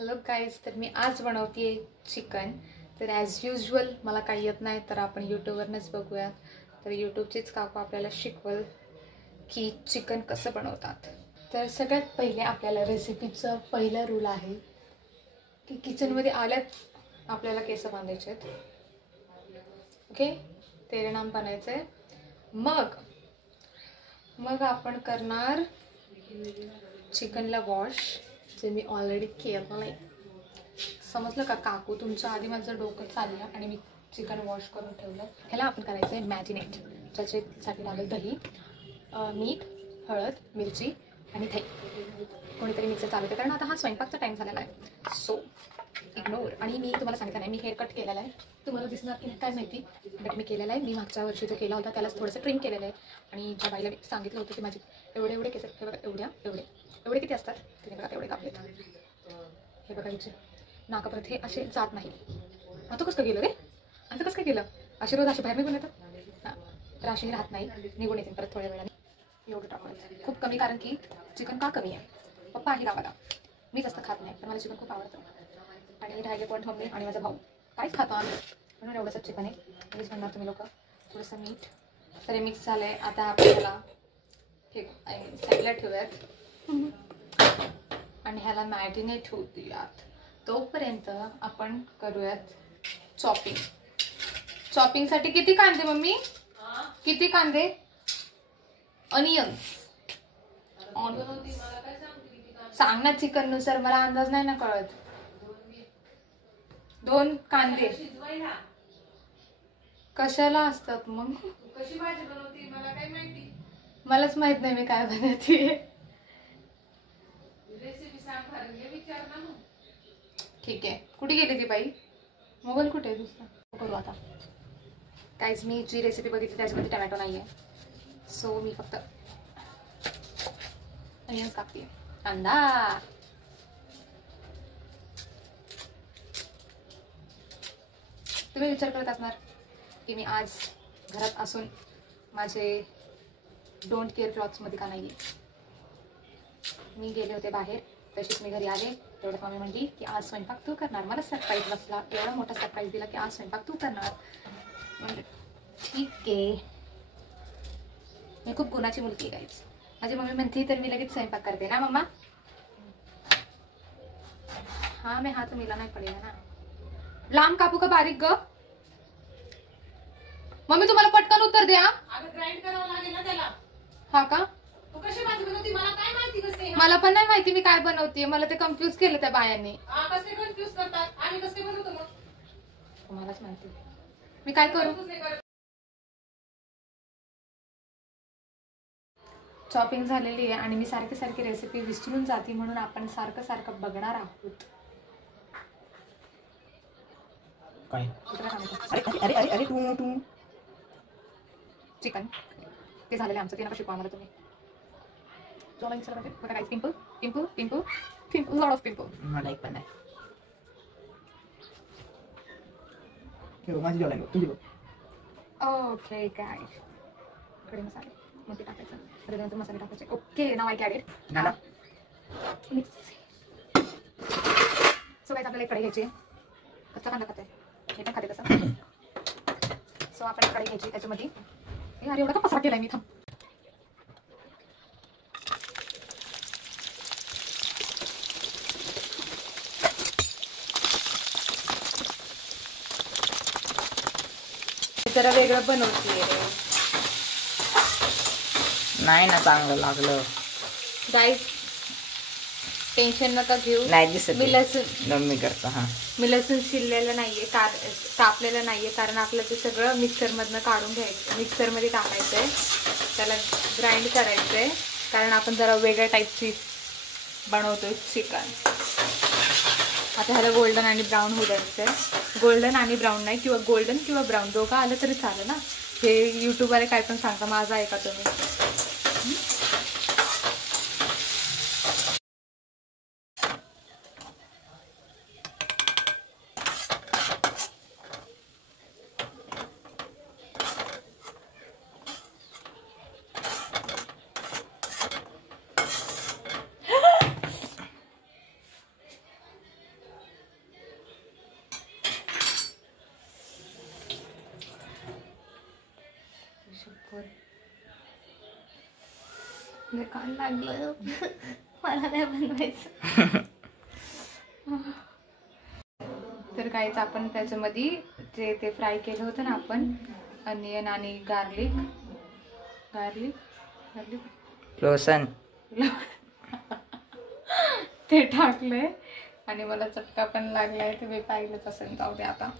Hello guys, तर मी आज बनवते चिकन. तर ॲज युजल मला काही येत नाही, तर आपण यूट्यूबवरनंच बघूयात. तर यूट्यूबचीच काकू आपल्याला शिकवल की चिकन कसं बनवतात. तर सगळ्यात पहिले आपल्याला रेसिपीचं पहिला रूल आहे की किचनमध्ये आल्यात आपल्याला केस बांधायचे आहेत. ओके, तेरे नाम बनायचं आहे. मग आपण करणार चिकनला वॉश, जे मी ऑलरेडी केलं आहे. समजलं का काकू? तुमच्या आधी माझं डोकं चाललं आणि मी चिकन वॉश करून ठेवलं. ह्याला आपण करायचं आहे मॅरिनेट, ज्याच्यासाठी लागेल दही, मीठ, हळद, मिरची आणि दही. कोणीतरी मिक्सर चालवते कारण आता हा स्वयंपाकचा टाईम झालेला आहे, सो इग्नोर. आणि मी तुम्हाला सांगितलं नाही, मी हेअर कट केलेला आहे. तुम्हाला दिसणार की काय माहिती, बट मी केलेला आहे. मी मागच्या वर्षी जो केला होता त्यालाच थोडंसं ट्रिम केलेलं आहे. आणि ज्या बाईला मी सांगितलं होतं की माझे एवढे केस, हे बघा एवढे किती असतात, तिने बघा तेवढे कापलेत. हे बघा हिचे नाकापर्यंत हे असे जात नाही. आता कसं काय गेलं रे? आता कसं काय गेलं? असे रोज असे बाहेर निघून येतात. हां, तर असेही राहत नाही, निघून येतील परत थोड्या वेळाने. एवढं टाकायचं खूप कमी, कारण की चिकन का कमी आहे. पप्पा आहे गावाला, मी जास्त खात नाही, पण मला चिकन खूप आवडतं. आणि राहिले पण मम्मी आणि माझा भाऊ काहीच खातो आम्ही, म्हणून एवढंसं चिकन आहे. मीच म्हणणार तुम्ही लोक. थोडंसं मीठ तरी मिक्स झालं आहे. आता आपल्याला साईडला ठेवूयात आणि ह्याला मॅरिनेट होऊ देऊयात. तोपर्यंत आपण करूयात चॉपिंग. चॉपिंगसाठी किती कांदे मम्मी? किती कांदे? अनियन्स सांग ना, चिकन नुसार मला अंदाज नाही ना कळत. 2 कांदे कशाला असतात मग? कशी भाजी बनवते मला काय माहिती? मलाच माहित नाही मी काय बनवते. रेसिपी सांग, विचार ना. ठीक आहे, कुठे गेली ती बाई? मोबाईल कुठे आहे दुसरा? करू आता. काहीच मी जी रेसिपी बघितली त्याच्यामध्ये टमॅटो नाही आहे, सो मी फक्त अनियन्स कापते. कांदा तुम्ही विचार करत असणार की मी आज घरात असून माझे डोंट केअर क्लॉथ्समध्ये का नाही आहे. मी गेले होते बाहेर, तशीच मी घरी आले. तेवढं मम्मी म्हणली की आज स्वयंपाक तू करणार. मला सरप्राईज बसला, एवढा मोठा सरप्राईज दिला की आज स्वयंपाक तू करणार. म्हणजे ठीक आहे, मी खूप गुणाची मुलगी आहे गाईज. माझी मम्मी म्हणती तर मी लगेच स्वयंपाक करते ना मम्मा. हाँ, मैं हाथ मिला नहीं पड़ेगा ना. लांब कापू का बारीक ग? मम्मी तुम्हाला पटकन उत्तर द्या. ग्राइंड करावं लागेल ना त्याला. हा का? तू कशी भाजी बनवते मला काय माहिती? कसं मला पण नाही माहिती मी काय बनवते. मला ते कन्फ्युज केलं त्या बायांनी. कसे कन्फ्युज करतात? आम्ही कसे बनवतो मग? तुम्हालाच माहिती मी काय करू. चॉपिंग झालेली आहे आणि मी सारखी रेसिपी विसरून जाते, म्हणून आपण सारखं बघणार आहोत. काय? अरे अरे अरे तू चिकन ते झालेलं आमचं, ते नका शिकवा आम्हाला तुम्ही. बघा काय, पिंपल लॉट ऑफ पिंपल. मला एक पण नाही. ओके काय, खडे मसाले मोठे टाकायचं, त्याच्यानंतर मसाले टाकायचे. Okay, now I got it. So guys, आपल्याला एक कढई घ्यायची. कच्चा कांदा खाते, हे पण खाते तसं. सो आपण कढई घ्यायची, त्याच्यामध्ये अरे एवढा का पसारा केलाय मी. थांब. जरा वेगळं बनवते नाही ना, चांगलं लागलं गाईज. टेन्शन नका घेऊ. नाही दिसत मी लसूण करतो. हा, मी लसूण शिरलेलं नाहीये, कापलेलं नाहीये, कारण आपलं ते सगळं मिक्सरमधनं काढून घ्यायचं, मिक्सरमध्ये टाकायचंय, त्याला ग्राइंड करायचंय, कारण आपण जरा वेगळ्या टाईपची बनवतोय चिकन. आता ह्याला गोल्डन आणि ब्राऊन होऊ द्यायचंय. गोल्डन आणि ब्राऊन नाही, किंवा गोल्डन किंवा ब्राऊन दोघं आलं तरी चालेल ना. हे यूट्यूबवाले काय पण सांगता, माझं ऐका तुम्ही. कान लागलं. मला नाही बनवायचं. तर काहीच आपण त्याच्यामध्ये जे ते फ्राय केलं होतं ना आपण, अनियन आणि गार्लिक लोसन ते टाकलंय आणि मला चटका पण लागलाय. ते मी पाहिलंच असेल. जाऊ दे आता,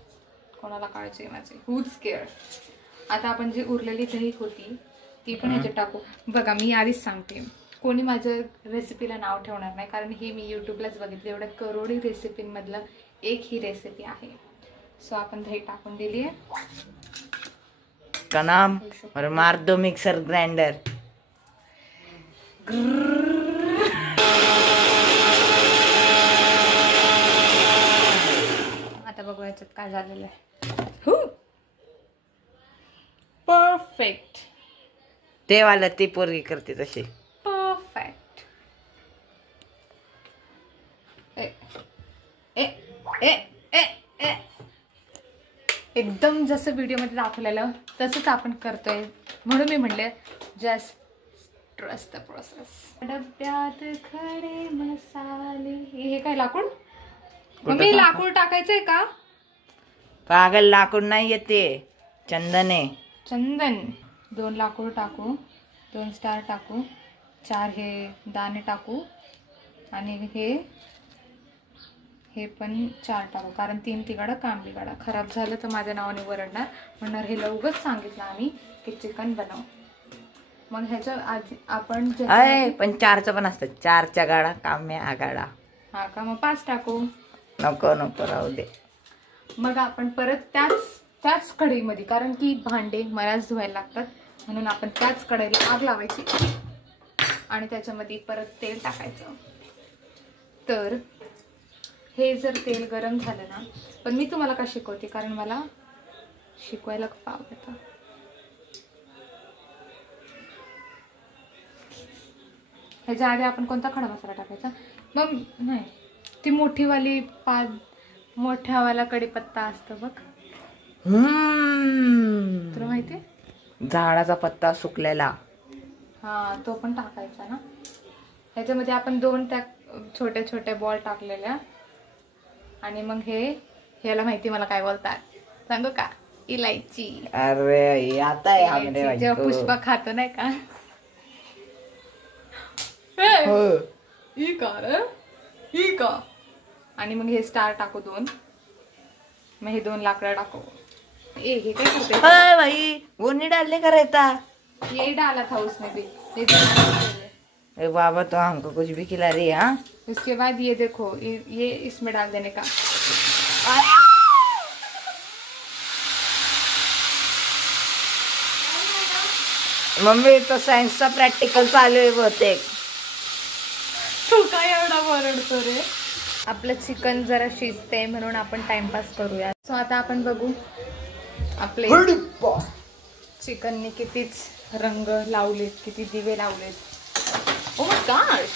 कोणाला काळजी आहे माझी. Who's care. आता आपण जी उरलेली दही होती ती पण ह्याच्यात टाकू. बघा मी आधीच सांगते, कोणी माझ्या रेसिपीला नाव ठेवणार नाही, कारण हे मी यूट्यूबलाच बघितलं. एवढ्या करोडी रेसिपींमधलं एक ही रेसिपी आहे. सो आपण दही टाकून दिली आहे. का नाम और मार दो मिक्सर ग्राइंडर. आता बघू याच्यात काय झालेलं आहे. परफेक्ट. ते वाला ती पोरगी करते तशी. परफेक्ट. ए ए ए ए ए एकदम जसं व्हिडिओमध्ये दाखवलेलं तसंच आपण करतोय. म्हणून मी म्हणले जस्ट ट्रस्ट द प्रोसेस. डब्यात खडे मसाले. हे काय लाकूड? मम्मी लाकूड टाकायचंय का? पागल, लाकूड नाही येते, चंदन आहे. चंदन. 2 लाकूड टाकू, 2 स्टार टाकू, 4 हे दाणे टाकू आणि हे पण 4 टाकू, कारण 3 तिघाडा काम बिघाडा. खराब झालं तर माझ्या नावाने वरडणार. म्हणणार हे लवकरच सांगितलं आम्ही की चिकन बनव. मग ह्याच्या आधी आपण पण 4चं पण असतं. 4च्या गाडा काम्या आगाडा. हा का? मग 5 टाकू. नको नको राहू दे. मग आपण परत त्याच कढईमध्ये, कारण की भांडे मलाच धुवायला लागतात, म्हणून आपण त्याच कढईला आग लावायची आणि त्याच्यामध्ये परत तेल टाकायचं. तर हे जर तेल गरम झालं ना, पण मी तुम्हाला का शिकवते, कारण मला शिकवायला खूप आवडतं. ह्याच्या आधी आपण कोणता खडा मसाला टाकायचा? मग नाही, ती मोठीवाली मोठ्यावाला कढीपत्ता असतो बघ, तुला माहितीये? झाडाचा पत्ता सुकलेला. हा, तो पण टाकायचा ना. ह्याच्यामध्ये आपण 2 त्या छोट्या छोट्या बॉल टाकलेल्या. आणि मग ह्याला माहिती मला काय बोलतात सांगू का? इलायची. अरे आता जेव्हा पुष्पा खातो नाही का? ही का? आणि मग हे स्टार टाकू 2. मग हे 2 लाकडं टाकू. हे काय करते भाई? वो नहीं डालने का रहता. ये डाला था उसने भी. अरे बाबा, तो हमको कुछ भी खिला रही है. हाँ, उसके बाद ये देखो, ये इसमें डाल देने का. मम्मी तो सायन्सचा प्रॅक्टिकल चालू आहे बहुतेक. तू काय एवढा वरडतो रे? आपलं चिकन जरा शिजते म्हणून आपण टाइमपास करूया. सो आता आपण बघू आपले चिकनने कितीच रंग लावलेत, किती दिवे लावलेत. ओ माय गॉड,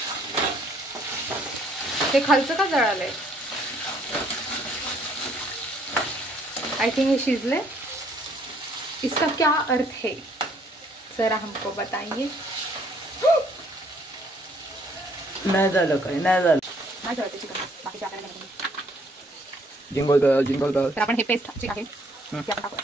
ते खालचं का जळालंय? आय थिंक हे शिजले. इसका क्या अर्थ है, जरा हमको बताइए. नाही झालं काय? नाही झालं. नाही जळते चिकन. बाकीचे आपल्याला जिंगल बेल, जिंगल बेल. तर आपण हे पेस्ट जी आहे ती आपण टाकूया.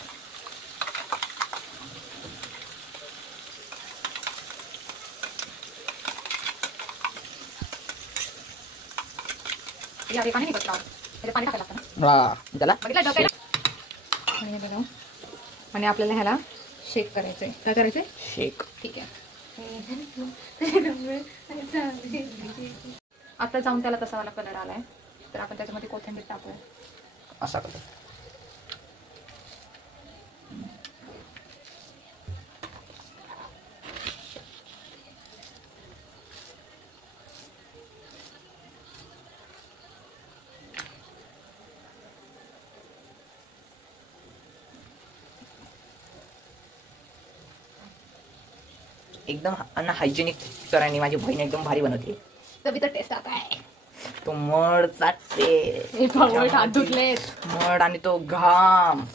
यार पाणी निघत राहतं, पाणी टाकायला लागतं ना. हा, त्याला बघितलं डोक्याला. आणि बनव. आणि आपल्याला ह्याला शेक करायचंय. काय करायचंय? शेक. ठीक आहे. आता जाऊन त्याला तसा वाला कलर आलाय, तर आपण त्याच्यामध्ये कोथिंबीर टाकूया. असा कलर. एकदम अनहायजेनिक तऱ्हेने माझी बहीण एकदम भारी बनवते. तभी तर टेस्ट आता है. तो मड चाटते, हात धुतलेत. मड आणि तो घाम.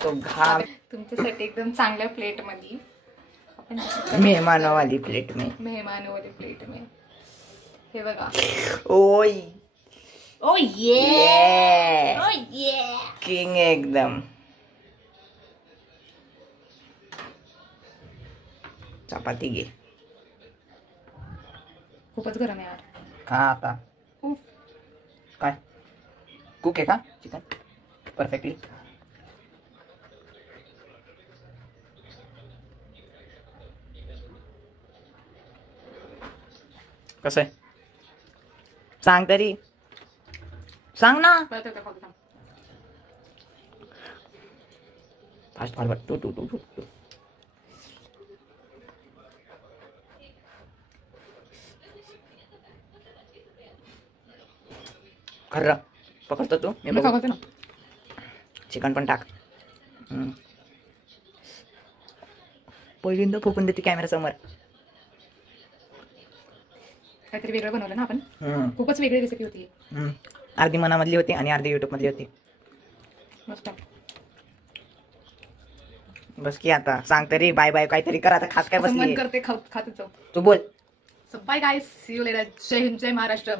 तुमच्यासाठी एकदम चांगल्या प्लेट मध्ये आपण चिकन मेहमानवाली प्लेट में. मेहमानवाली प्लेट में. हे बघा. ओय ओ ये ओ ये किंग एकदम. चपाती घे. खूपच गरम आहे यार. खा आता. उफ. काय कुक आहे का चिकन परफेक्टली. कसं आहे सांग तरी. सांग ना. परत एकदा खाऊ थांब. Fast forward. टू टू टू टू टू. खर्र पकडतो तू. मी मी बघू. खाऊ ना. चिकन पण टाक. पहिल्यांदा फुकून देते कॅमेरा समोर. काहीतरी वेगळं बनवलं ना आपण. खूपच वेगळी रेसिपी होती. अर्धी मनामधली होती आणि अर्धी युट्यूब मधली होती. मस्त. बस की आता सांग तरी. बाय बाय काहीतरी कर आता. खास काय असं मन बसली करते खातच जाऊ. तू बोल. So bye guys, see you later. जय हिंद, जय महाराष्ट्र.